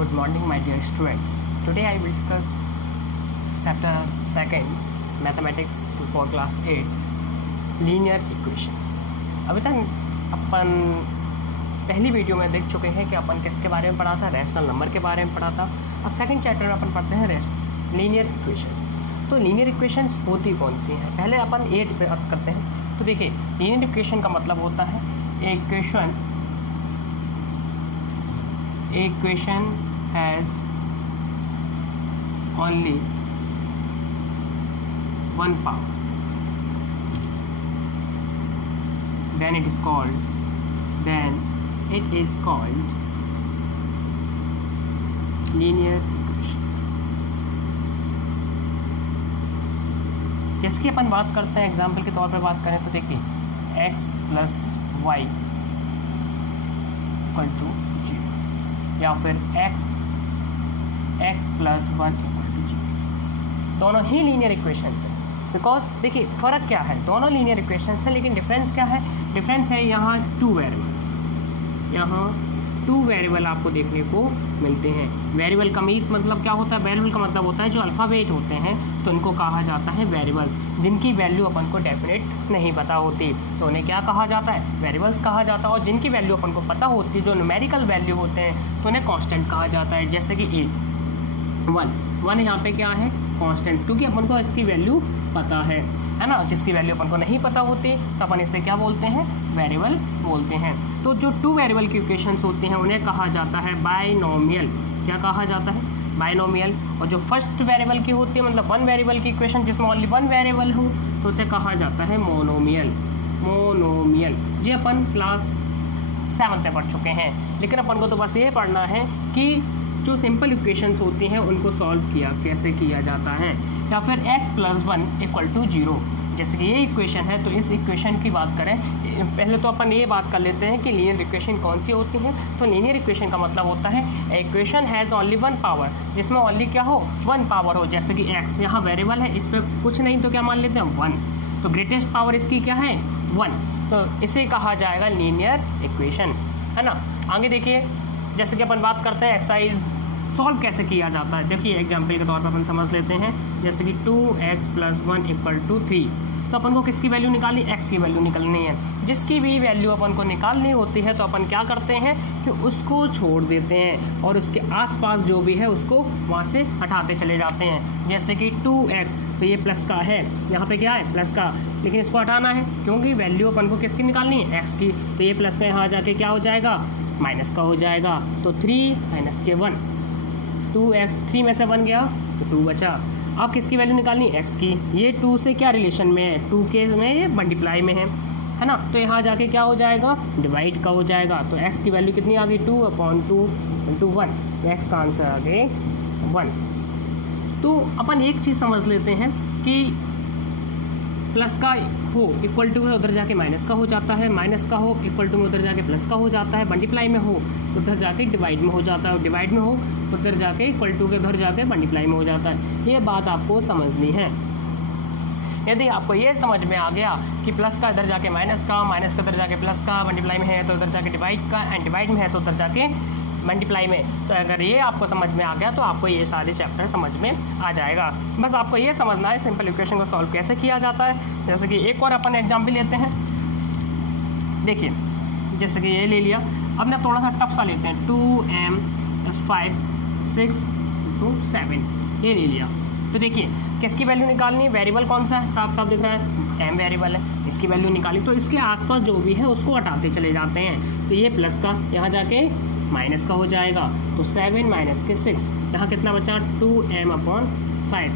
Good morning, my dear students. Today I will discuss chapter 2 Mathematics for class 8 Linear Equations. अभी तक अपन पहली video में देख चुके हैं कि अपन किसके बारे में पढ़ा था, रैशनल नंबर के बारे में पढ़ा था. अब सेकंड चैप्टर में अपन पढ़ते हैं लीनियर इक्वेशंस. तो लीनियर इक्वेशंस होती कौन सी हैं, पहले अपन ए बात करते हैं. तो देखिए, लीनियर इक्वेशन का मतलब होता है equation has only one power, then it is called linear equation. जिसकी अपन बात करते हैं, एग्जाम्पल के तौर पर बात करें तो देखिए x + y = 0 या फिर x + 1 = 0. दोनों ही लीनियर इक्वेशंस हैं. बिकॉज देखिए फ़र्क क्या है, दोनों लीनियर इक्वेशंस हैं, लेकिन डिफरेंस क्या है? डिफरेंस है यहाँ 2 वेरिएबल. यहाँ 2 वेरिएबल आपको देखने को मिलते हैं. वेरिएबल का मतलब क्या होता है? वेरिएबल का मतलब होता है जो अल्फ़ाबेट होते हैं तो उनको कहा जाता है वेरिएबल्स, जिनकी वैल्यू अपन को डेफिनेट नहीं पता होती तो उन्हें क्या कहा जाता है? वेरिएबल्स कहा जाता है. और जिनकी वैल्यू अपन को पता होती है, जो न्यूमेरिकल वैल्यू होते हैं, तो उन्हें कांस्टेंट कहा जाता है. जैसे कि ए 1 यहाँ पे क्या है? कांस्टेंट्स, क्योंकि अपन को इसकी वैल्यू पता है ना. जिसकी वैल्यू अपन को नहीं पता होती तो अपन इसे क्या बोलते हैं? वेरिएबल बोलते हैं. तो जो 2 वेरिएबल की इक्वेशंस होती हैं उन्हें कहा जाता है बाइनोमियल. क्या कहा जाता है? बाइनोमियल. और जो फर्स्ट वेरिएबल की होती है, मतलब 1 वेरिएबल की इक्वेशन जिसमें ओनली 1 वेरिएबल हो, तो उसे कहा जाता है मोनोमियल. जी अपन क्लास 7 पे पढ़ चुके हैं, लेकिन अपन को तो बस ये पढ़ना है कि जो सिंपल इक्वेशंस होती हैं उनको सॉल्व कैसे किया जाता है. या फिर x + 1 = 0. जैसे कि ये इक्वेशन है, तो इस इक्वेशन की बात करें, पहले तो अपन ये बात कर लेते हैं कि लीनियर इक्वेशन कौन सी होती हैं. तो लीनियर इक्वेशन का मतलब होता है इक्वेशन हैज़ ओनली 1 पावर, जिसमें ओनली क्या हो? 1 पावर हो. जैसे कि x यहाँ वेरिएबल है, इस पर कुछ नहीं तो क्या मान लेते हैं? 1. तो ग्रेटेस्ट पावर इसकी क्या है? 1. तो इसे कहा जाएगा लीनियर इक्वेशन, है ना. आगे देखिए, जैसे कि अपन बात करते हैं एक्सरसाइज सॉल्व कैसे किया जाता है. देखिए एग्जाम्पल के तौर पर अपन समझ लेते हैं. जैसे कि 2x + 1 = 3. तो अपन को किसकी वैल्यू निकालनी? x की वैल्यू निकालनी है. जिसकी भी वैल्यू अपन को निकालनी होती है तो अपन क्या करते हैं कि उसको छोड़ देते हैं और उसके आसपास जो भी है उसको वहाँ से हटाते चले जाते हैं. जैसे कि 2x, तो ये प्लस का है, यहाँ पे क्या है? प्लस का, लेकिन इसको हटाना है क्योंकि वैल्यू अपन को किसकी निकालनी है? x की. तो ये प्लस का यहाँ जाके क्या हो जाएगा? माइनस का हो जाएगा. तो 3 - के 1, 2x, 3 में से 1 गया तो 2 बचा. अब किसकी वैल्यू निकालनी? x की. ये 2 से क्या रिलेशन में है? 2 के में ये मल्टीप्लाई में है ना. तो यहाँ जाके क्या हो जाएगा? डिवाइड का हो जाएगा. तो x की वैल्यू कितनी आ गई? 2/2 × 1. x का आंसर आ गए 1. तो अपन एक चीज़ समझ लेते हैं कि प्लस का हो इक्वल टू में उधर जाके माइनस का हो जाता है, माइनस का हो इक्वल टू में उधर जाके प्लस का हो जाता है, मल्टीप्लाई में हो उधर जाके डिवाइड में हो जाता है, और डिवाइड में हो उधर जाके इक्वल टू के उधर जाके मल्टीप्लाई में हो जाता है. ये बात आपको समझनी है. यदि आपको ये समझ में आ गया कि प्लस का इधर जाके माइनस का, माइनस का इधर जाके प्लस का, मल्टीप्लाई में है तो उधर जाके डिवाइड का, एंड डिवाइड में है तो उधर जाके मल्टीप्लाई में, तो अगर ये आपको समझ में आ गया तो आपको ये सारे चैप्टर समझ में आ जाएगा. बस आपको ये समझना है सिंपल इक्वेशन को सॉल्व कैसे किया जाता है. जैसे कि एक और अपन एग्जाम्पल लेते हैं. देखिए जैसे कि ये ले लिया. अब ना थोड़ा सा टफ सा लेते हैं. 2m + 5 6 × 7 ये ले लिया. तो देखिए किसकी वैल्यू निकालनी है? वेरिएबल कौन सा है? साफ साफ दिख रहा है, m वेरिएबल है. इसकी वैल्यू निकाली तो इसके आसपास जो भी है उसको हटाते चले जाते हैं. तो ये प्लस का यहाँ जाके माइनस का हो जाएगा. तो 7 - के 6, यहाँ कितना बचा? 2m/5.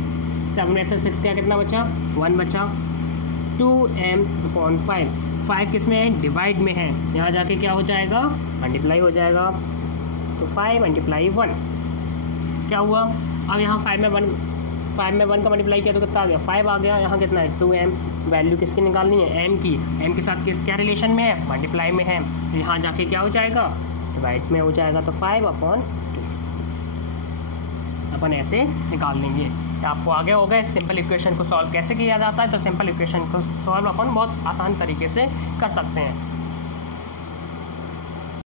7 में से 6 क्या कितना बचा? 1 बचा. 2m/5. 5 किस में है? डिवाइड में है. यहाँ जाके क्या हो जाएगा? मल्टीप्लाई हो जाएगा. तो 5 × 1 क्या हुआ? अब यहाँ 5 में 1 का मल्टीप्लाई किया तो कितना आ गया? 5 आ गया. यहाँ कितना है? 2m. वैल्यू किसकी निकालनी है? m की. m के साथ क्या रिलेशन में है? मल्टीप्लाई में है. तो यहाँ जाके क्या हो जाएगा? डिवाइड में हो जाएगा. तो 5/2 अपन ऐसे निकाल लेंगे. आपको आगे हो गए सिंपल इक्वेशन को सॉल्व कैसे किया जाता है. तो सिंपल इक्वेशन को सॉल्व अपन बहुत आसान तरीके से कर सकते हैं.